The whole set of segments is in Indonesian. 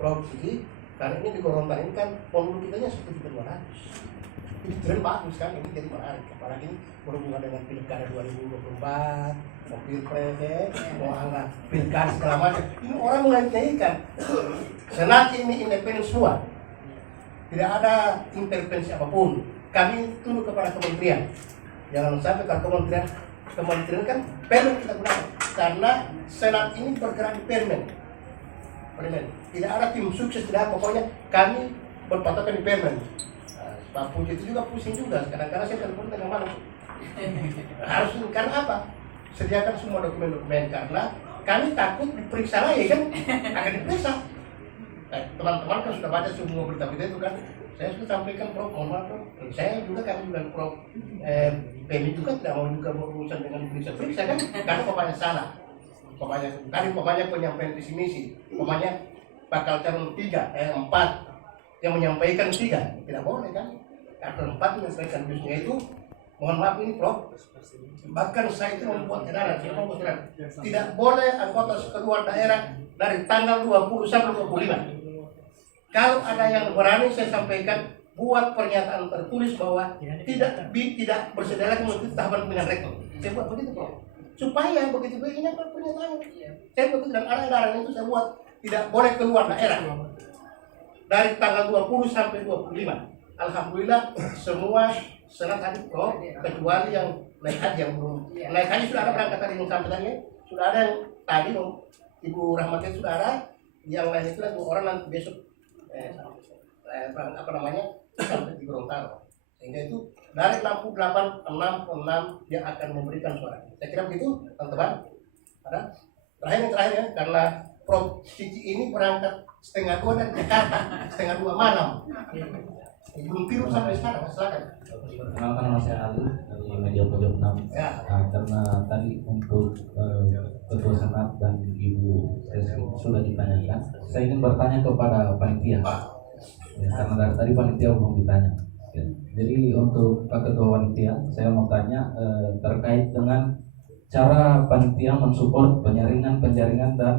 provinsi, karena ini di Gorontalo ini kan penduduk kitanya 1.200.000. Ini tren bagus kan, ini jadi menarik. Apalagi berhubungan dengan pilkada 2024, mau pilpres, mau angkat pilkada segala macam. Ini orang mengait-ngaitkan. Senat ini independen semua, tidak ada intervensi apapun. Kami tunduk kepada kementerian. Jangan sampai kalau kementerian kan permen kita gunakan, karena senat ini bergerak di permen. Tidak ada tim sukses, tidak, pokoknya kami berpatokan di permen. Pak Puji itu juga pusing juga, kadang-kadang saya telepon tengah malam. Harus, karena apa? Sediakan semua dokumen-dokumen, karena kami takut diperiksa lagi kan, akan diperiksa. Teman-teman kan sudah baca semua berita-berita itu kan. Saya sudah sampaikan, Prof, mohon maaf, Prof. Saya juga kami bilang, Prof, PMI juga tidak mau juga berurusan dengan periksa-periksa kan, karena pokoknya salah. Pokoknya penyampaian visi misi, pokoknya bakal calon 4 yang menyampaikan 3, tidak boleh kan? Karena 4 menyampaikan visinya itu, mohon maaf ini, Prof, bahkan saya itu membuat edaran, tidak boleh anggota keluar daerah dari tanggal 20 sampai 25. Kalau ada yang berani, saya sampaikan, buat pernyataan tertulis bahwa tidak bersedia lagi mengikuti tahapan pemilihan rektor. Saya buat begitu, Prof, supaya begitu ini pernyataan. Saya begitu, dan ada edaran itu saya buat, tidak boleh keluar daerah dari tanggal 20 sampai 25. Alhamdulillah semua senat tadi, Prof, kecuali yang naik haji yang belum. Naik haji sudah ada berangkat tadi yang sampai tadi, sudah ada yang tadi Ibu Rahmatnya sudah ada, yang lain itu lagi orang nanti besok sampai di Gorontalo. Sehingga itu dari 66 dia akan memberikan suara. Saya kira begitu, teman-teman. Ada terakhir ya, karena Prof Cici ini berangkat 1:30 dari Jakarta, 1:30 malam. Belum tidur sampai sekarang, silakan. Perkenalkan, nama saya Ali dari Media Pojok 6. Ya. Karena tadi untuk Ketua Senat dan Ibu sudah ditanyakan, saya ingin bertanya kepada panitia. Ya, karena dari tadi panitia belum ditanya. Ya. Jadi untuk Pak Ketua Panitia, saya mau tanya terkait dengan cara panitia mensupport penjaringan dan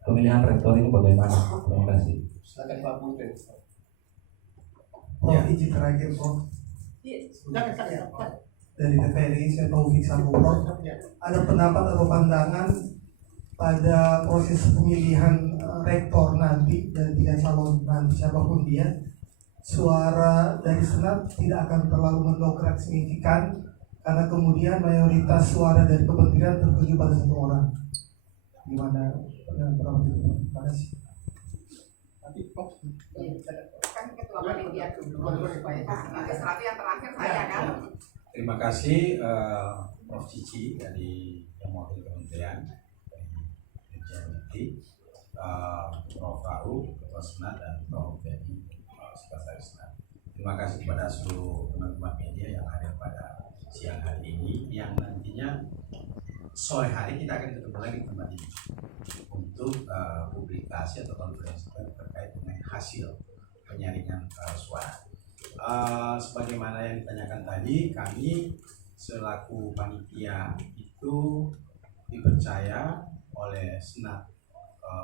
pemilihan rektor ini bagaimana? Terima kasih. Silakan Pak Putri. Prof, izin terakhir, Prof. Dari TPRI, saya Taufik Samuel. Ada pendapat atau pandangan pada proses pemilihan rektor nanti dan 3 calon nanti siapapun dia, suara dari Senat tidak akan terlalu mendongkrak signifikan karena kemudian mayoritas suara dari kementerian tertuju pada 1 orang. Gimana pendapat itu? Terima kasih. Kan ketua panitia supaya administrasi yang terakhir saya kan. Terima kasih Prof Cici dari yang mewakili kementerian dari Prof Faru Ketua Senat dan Prof Beni Sekretaris Senat. Terima kasih kepada seluruh teman-teman media yang hadir pada siang hari ini, yang nantinya sore hari kita akan ketemu lagi di tempat ini untuk publikasi atau konferensi terkait dengan hasil penyaringan suara. Sebagaimana yang ditanyakan tadi, kami selaku panitia itu dipercaya oleh Senat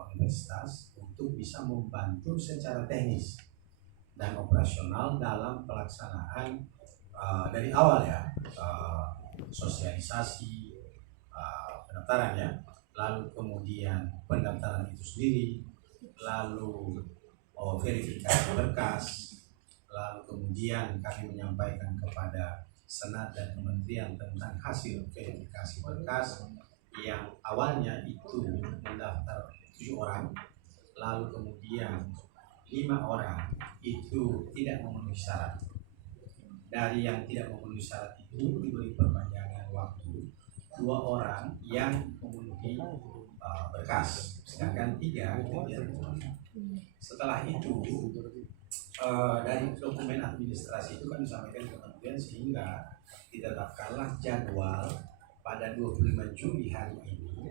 Universitas untuk bisa membantu secara teknis dan operasional dalam pelaksanaan dari awal ya, sosialisasi pendaftaran ya, lalu kemudian pendaftaran itu sendiri, lalu verifikasi berkas, lalu kemudian kami menyampaikan kepada Senat dan Kementerian tentang hasil verifikasi berkas yang awalnya itu mendaftar 7 orang, lalu kemudian 5 orang itu tidak memenuhi syarat. Dari yang tidak memenuhi syarat itu diberi perpanjangan waktu 2 orang yang memenuhi berkas, sedangkan 3 itu tidak memenuhi. Setelah itu dari dokumen administrasi itu kan disampaikan ke kementerian sehingga ditetapkanlah jadwal pada 25 Juli hari ini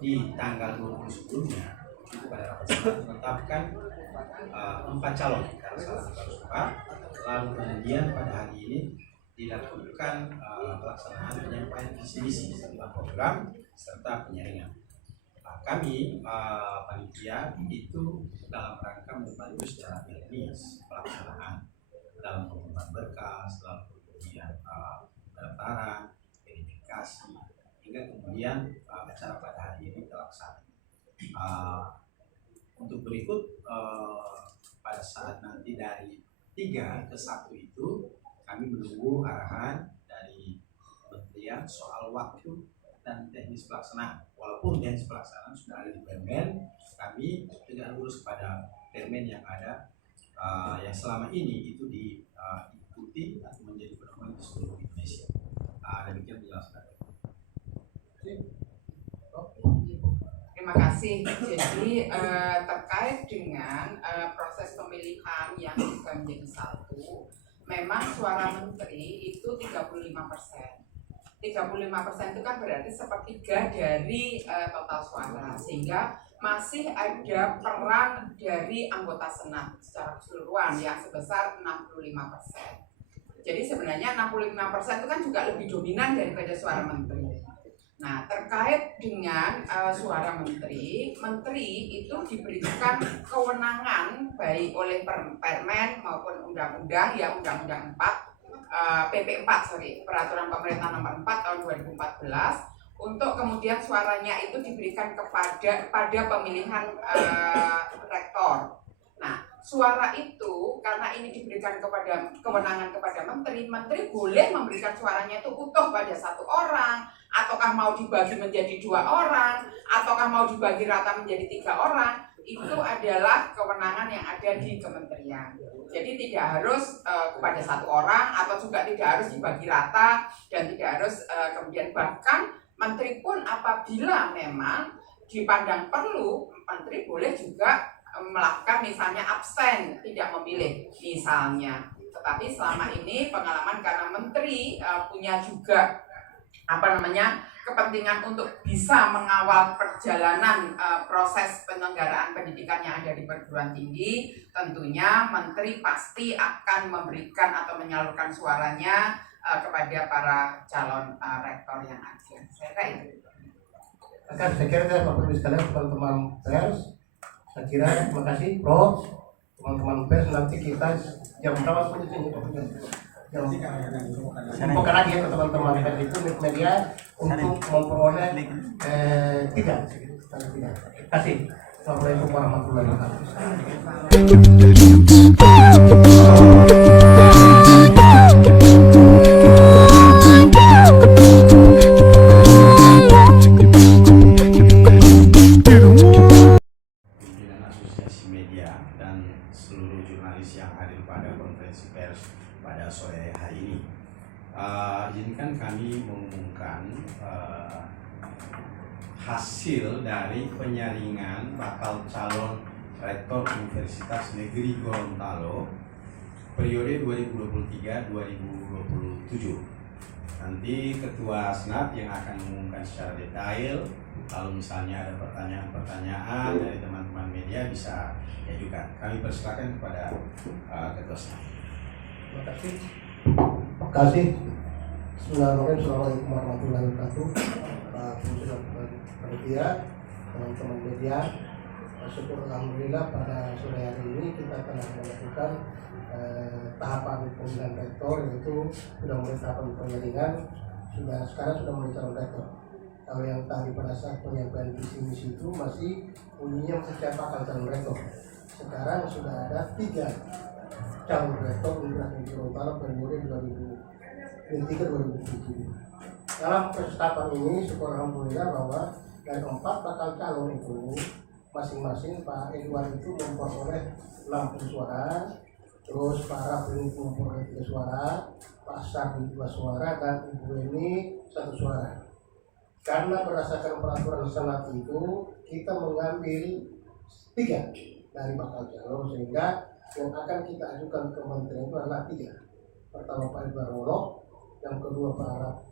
di tanggal 20 sebelumnya itu pada rapat Senat menetapkan 4 calon karena salah satu harus 4, lalu kemudian pada hari ini dilakukan pelaksanaan penyampaian visi misi tentang program serta penyaringan. Kami panitia itu dalam rangka membantu secara teknis pelaksanaan dalam pengumpulan berkas, dalam kemudian pendaftaran, verifikasi, hingga kemudian acara pada hari ini terlaksana. Untuk berikut pada saat nanti dari 3 ke 1 itu kami menunggu arahan dari Kementerian soal waktu dan teknis pelaksanaan. Walaupun teknis pelaksanaan sudah ada di Permen, kami tidak urus kepada Permen yang ada yang selama ini itu diikuti atau menjadi pedoman di seluruh Indonesia. Demikian dijelaskan. Terima kasih. Jadi terkait dengan proses pemilihan yang juga menjadi satu, memang suara menteri itu 35%. 35% itu kan berarti sepertiga dari total suara, sehingga masih ada peran dari anggota senat secara keseluruhan yang sebesar 65%. Jadi sebenarnya 65% itu kan juga lebih dominan daripada suara menteri. Nah, terkait dengan suara menteri itu diberikan kewenangan baik oleh Permen maupun undang-undang, ya Undang-Undang 4, PP 4, Peraturan Pemerintah Nomor 4 tahun 2014, untuk kemudian suaranya itu diberikan pada pemilihan rektor. Nah, suara itu karena ini diberikan kewenangan kepada menteri boleh memberikan suaranya itu utuh pada 1 orang, ataukah mau dibagi menjadi 2 orang, ataukah mau dibagi rata menjadi 3 orang. Itu adalah kewenangan yang ada di kementerian. Jadi tidak harus kepada 1 orang, atau juga tidak harus dibagi rata, dan tidak harus kemudian bahkan menteri pun apabila memang dipandang perlu, menteri boleh juga melakukan misalnya absen, tidak memilih misalnya. Tetapi selama ini pengalaman karena menteri punya juga kepentingan untuk bisa mengawal perjalanan proses penyelenggaraan pendidikan yang ada di perguruan tinggi, tentunya menteri pasti akan memberikan atau menyalurkan suaranya kepada para calon rektor yang ada. Saya kira itu. Saya kira Bapak Ibu sekalian, teman-teman pers, saya kira terima kasih Prof. Teman-teman pers, nanti kita jam berapa pun di sini infokan lagi ya ke teman-teman pers itu media untuk memperoleh 3. Terima kasih. Assalamualaikum warahmatullahi wabarakatuh. Pimpinan Asosiasi Media dan seluruh jurnalis yang hadir pada konferensi pers pada sore hari ini. Izinkan kami mengumumkan hasil dari penyaringan bakal calon rektor Universitas Negeri Gorontalo periode 2023-2027. Nanti Ketua Senat yang akan mengumumkan secara detail. Kalau misalnya ada pertanyaan-pertanyaan dari teman-teman media bisa diajukan. Kami persilakan kepada Ketua Senat. Terima kasih. Terima kasih. Assalamualaikum warahmatullahi wabarakatuh. Pak Pimpinan Panitia, teman-teman media, syukur alhamdulillah pada sore hari ini kita telah melakukan tahapan pemilihan rektor, yaitu sudah mulai tahapan penyaringan, sekarang sudah mulai calon rektor. Kalau yang tadi pada saat penyampaian visi misi itu masih bunyinya siapa akan calon rektor. Sekarang sudah ada 3 calon rektor Universitas Negeri Gorontalo periode 2023-2027. Dalam persiapan ini syukur alhamdulillah bahwa dari 4 bakal calon itu masing-masing Pak Edward itu memperoleh 60 suara, terus Pak Rafli memperoleh 3 suara, Pak Sardi 2 suara, dan Ibu Eni 1 suara. Karena berdasarkan peraturan senat itu kita mengambil 3 dari bakal calon, sehingga yang akan kita ajukan ke menteri itu adalah 3. Pertama Pak Edward Rolo, yang kedua Pak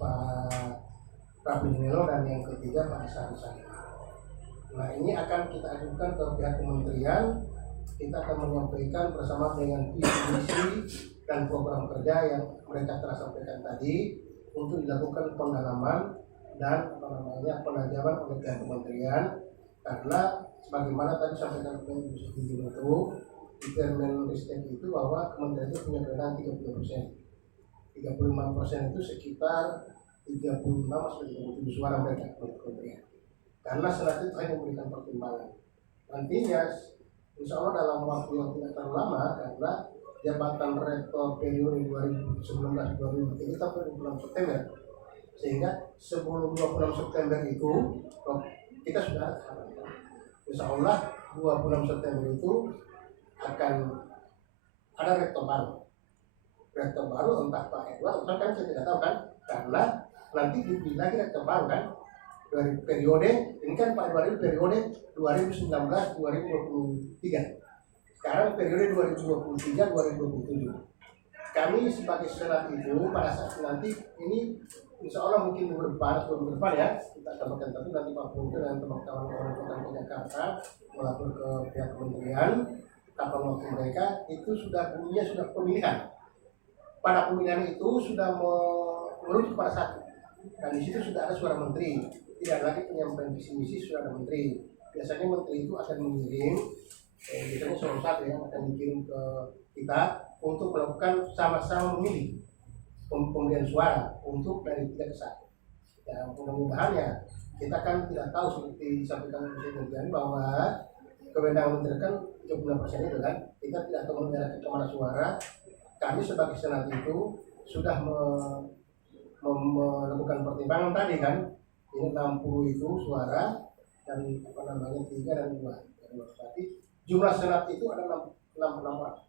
Rafli Nelo, dan yang ketiga Pak Sardi. Nah, ini akan kita ajukan ke pihak kementerian. Kita akan menyampaikan bersama dengan visi misi dan program kerja yang mereka telah sampaikan tadi untuk dilakukan pendalaman dan penajaman oleh pihak kementerian. karena sebagaimana tadi sampaikan Ibu Siti itu di Permenristek itu bahwa kementerian itu punya kewenangan 30%. 35% itu sekitar 36 sampai 37 suara mereka kementerian. Karena senat itu hanya memberikan pertimbangan. Nantinya insya Allah dalam waktu yang tidak terlalu lama, karena jabatan rektor periode 2019-2023 sampai 26 September, sehingga sebelum 26 September itu kita sudah ada. Insya Allah 26 September itu akan ada rektor baru. Rektor baru entah Pak Edward, entah kan saya tidak tahu kan, karena nanti dipilih lagi rektor baru kan dari periode ini kan Pak Edward itu periode 2019-2023. Sekarang periode 2023-2027. Kami sebagai senat itu pada saat nanti ini insya Allah mungkin minggu depan ya, kita akan tentu nanti Pak Pungki dan teman-teman Kota Jakarta melapor ke pihak kementerian kapan waktu mereka itu sudah bunyinya sudah pemilihan. Pada pemilihan itu sudah merujuk pada satu, dan di situ sudah ada suara menteri, tidak lagi penyampaian visi misi, sudah ada menteri. Biasanya menteri itu akan mengirim, biasanya solo satu yang akan dikirim ke kita untuk melakukan sama-sama memilih pemilihan suara untuk dari 3 ke 1. Ya mudah-mudahan ya kita kan tidak tahu seperti disampaikan Presiden bahwa kewenangan menteri kan 30% itu kan, kita tidak tahu mengenai kemana suara. Kami sebagai senat itu sudah melakukan pertimbangan tadi kan, ini 60 itu suara dan 3 dan 2. Berarti jumlah senat itu ada 66 orang.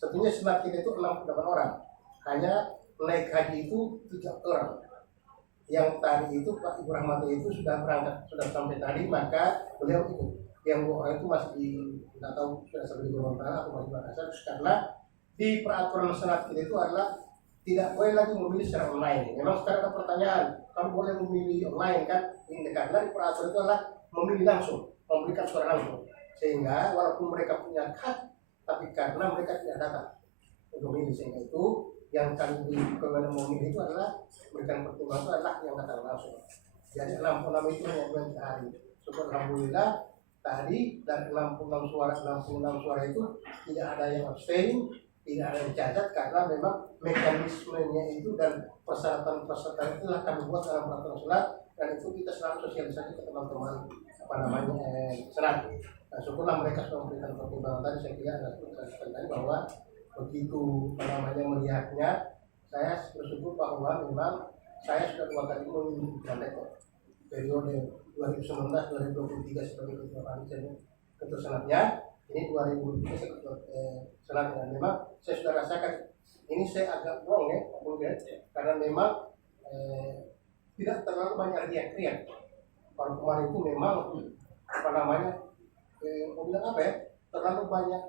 Sebetulnya senat kita itu 68 orang, hanya naik haji itu 3 orang. Yang tadi itu Pak Ibu Rahmati itu sudah berangkat, sudah sampai tadi, maka beliau itu yang 2 orang itu masih tidak tahu sudah sampai di Gorontalo atau masih Makassar, karena di peraturan senat kita itu adalah tidak boleh lagi memilih secara online. Memang sekarang ada pertanyaan, kamu boleh memilih online kan? Ini karena di peraturan itu adalah memilih langsung, memberikan suara langsung. Sehingga walaupun mereka punya hak, tapi karena mereka tidak datang untuk memilih, sehingga itu yang kami di kewenangan memilih itu adalah memberikan pertimbangan itu adalah yang datang langsung. Jadi 66 itu hanya 2 hari. Syukur alhamdulillah tadi dari 66 suara itu tidak ada yang abstain, tidak ada yang cacat, karena memang mekanismenya itu dan persyaratan itulah kami buat dalam peraturan senat, dan itu kita selalu sosialisasi ke teman-teman senat. Nah, syukurlah mereka sudah memberikan pertimbangan tadi. Saya kira ada bahwa begitu melihatnya, saya bersyukur bahwa memang saya sudah 2 kali memimpin rektor periode 2019-2023 sebagai ketua senatnya. Ini 2023 saya ketua senat, dan memang saya sudah rasakan ini saya agak wrong ya, mungkin karena memang tidak terlalu banyak riak-riak. Kalau kemarin itu memang mau bilang apa ya, terlalu banyak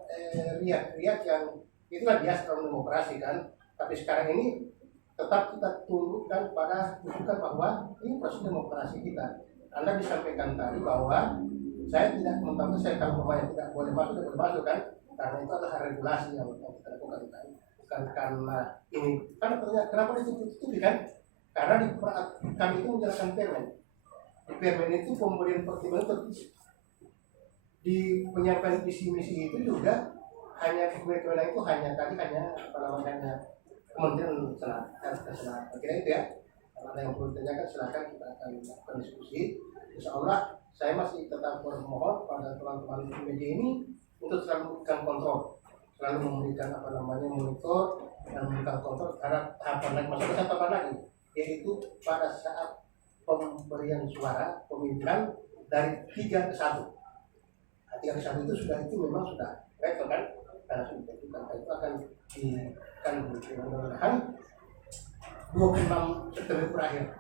riak-riak yang itulah biasa dalam demokrasi kan. Tapi sekarang ini tetap kita tundukkan pada tunjukkan bahwa ini proses demokrasi kita. Anda disampaikan tadi bahwa saya tidak mentang saya kalau pemain tidak boleh masuk, tidak boleh masuk kan, karena itu adalah regulasi yang kita lakukan kan. Bukan karena ini, karena ternyata kenapa ditutupi kan? Karena di kami itu menjalankan permen. Di permen itu pemberian pertimbangan tertulis. Di penyampaian visi misi itu juga hanya kewenangan itu hanya Kementerian Senat. Kira itu ya. Kalau ada yang perlu ditanyakan silakan, kita akan lakukan diskusi. Insya Allah saya masih tetap bermohon pada teman-teman di media ini untuk selalu memberikan kontrol, selalu memberikan monitor dan memberikan kontrol terhadap tahapan lagi, maksudnya tahapan lagi, yaitu pada saat pemberian suara pemilihan dari 3 ke 1. 3 ke 1 itu memang sudah rektor kan, karena sudah itu akan mudah-mudahan 26 September berakhir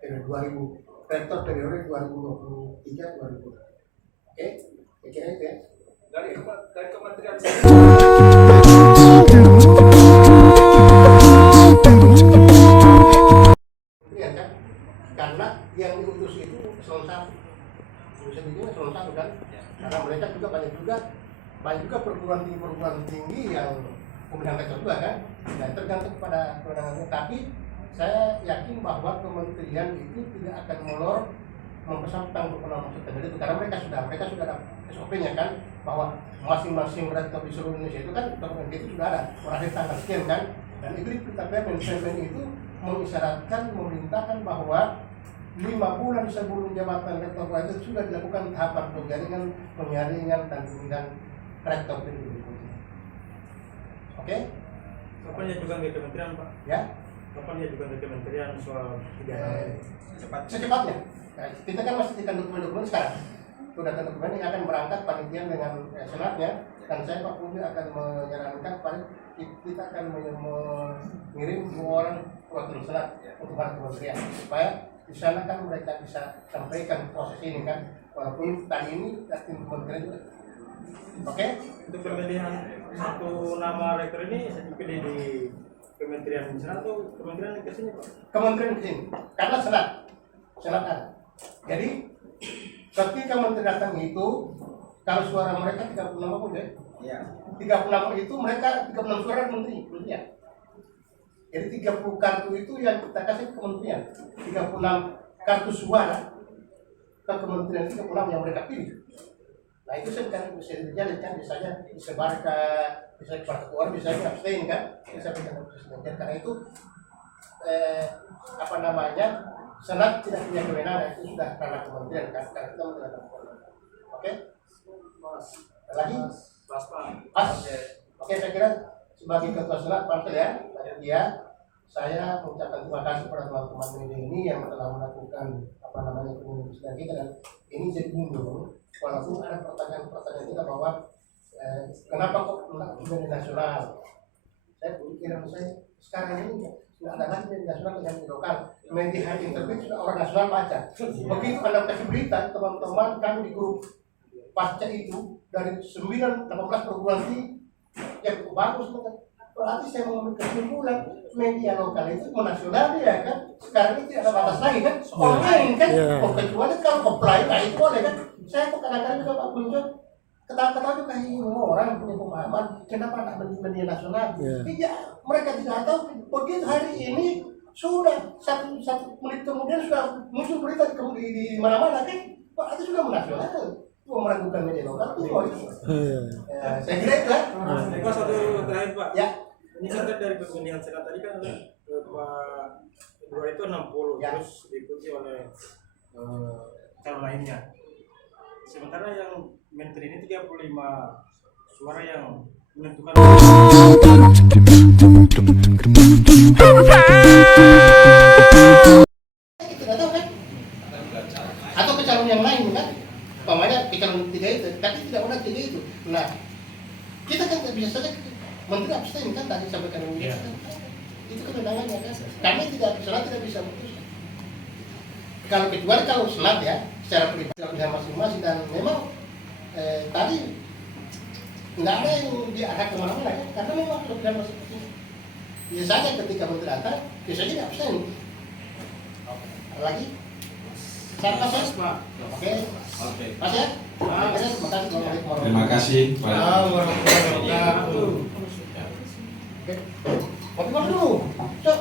periode 2000 rektor periode 2023-2020. Oke, saya kira itu ya. Dari Kementerian kan? Karena yang diutus itu eselon 1. Bisa dibilang eselon 1 kan? Karena mereka juga banyak juga perguruan tinggi yang pemilihan rektor juga kan, dan tergantung pada kewenangannya. Tapi saya yakin bahwa kementerian itu tidak akan molor mempesan tentang berkenaan September itu karena mereka sudah ada SOP-nya kan, bahwa masing-masing rektor di seluruh Indonesia itu kan dokumen itu sudah ada berakhir tanggal sekian kan, dan itu di Permen itu mengisyaratkan, memerintahkan bahwa 5 bulan sebelum jabatan rektor itu sudah dilakukan tahapan penjaringan dan pemilihan rektor berikutnya. Oke? Kapan diajukan ke kementerian, Pak? Ya? Kapan diajukan ke kementerian soal Secepatnya. Nah, kita kan masih tinggal dokumen-dokumen sekarang. Sudah ada dokumen yang akan berangkat panitia dengan senatnya, dan saya Pak Pundi akan menyarankan kita akan mengirim 2 orang wakil senat untuk para kementerian supaya di sana kan mereka bisa sampaikan proses ini kan, walaupun tadi ini tim kementerian juga. Oke? Untuk pemilihan satu nama rektor ini saya dipilih di kementerian senat atau kementerian ke sini, Pak? Kementerian ke sini, karena senat ada. Jadi ketika menteri datang itu, kalau suara mereka 36 pun ya. Iya. 36 itu mereka 36 suara menteri ya. Jadi 30 kartu itu yang kita kasih ke kementerian. 36 kartu suara ke kementerian, 36 yang mereka pilih. Nah itu sebenarnya bisa terjadi kan, misalnya disebar ke keluar, misalnya abstain kan, bisa ke presiden. Karena itu senat tidak punya kewenangan, itu sudah ranah kementerian kan, karena kita menjalankan kewenangan. Oke? Lagi? Pas. Oke, saya kira sebagai ketua senat partai ya, saya mengucapkan terima kasih kepada teman-teman media ini yang telah melakukan komunikasi kita, dan ini jadi mundur walaupun ada pertanyaan kita bahwa kenapa kok media nasional. Saya pikiran saya sekarang ini tidak ada lagi media nasional dengan media lokal. Media hari terbit sudah orang nasional baca. Begitu Anda kasih berita, teman-teman kami di grup pasca itu dari 18 perguruan tinggi yang bagus, berarti saya mengambil kesimpulan media lokal itu menasional ya kan. Sekarang ini tidak ada batas lagi kan, online kan, kecuali kalau offline nah itu boleh kan. Saya kok kadang-kadang juga Pak Kunjung ketawa-ketawa juga orang punya pemahaman kenapa anak media nasional. Iya, mereka tidak tahu begitu hari ini sudah satu menit kemudian sudah muncul berita di mana-mana kan, berarti sudah menasional. Meragukan media lokal itu saya kira itu kan. Pak, satu terakhir Pak. Ya. Ini kan dari pemilihan senat tadi kan Pak kedua itu 60 ya. Terus diikuti oleh calon lainnya. Sementara yang menteri ini 35 suara yang menentukan. Tidak tahu kan? Atau ke calon yang lain kan? Pokoknya calon 3 itu, tapi tidak ada 3 itu. Nah, kita kan tidak bisa saja menteri abstain kan tadi sampaikan kan? Itu kewenangannya kan. Kami tidak bisa memutuskan. Kalau senat ya, secara pribadi masing-masing, dan memang tadi tidak ada yang diarah kemana-mana kan, karena memang sudah seperti itu. Biasanya ketika menteri datang, biasanya tidak abstain. Lagi? Saya pas Pak. Oke. Mas ya? Terima kasih. Warahmatullahi wabarakatuh. Kopi dulu. Cok.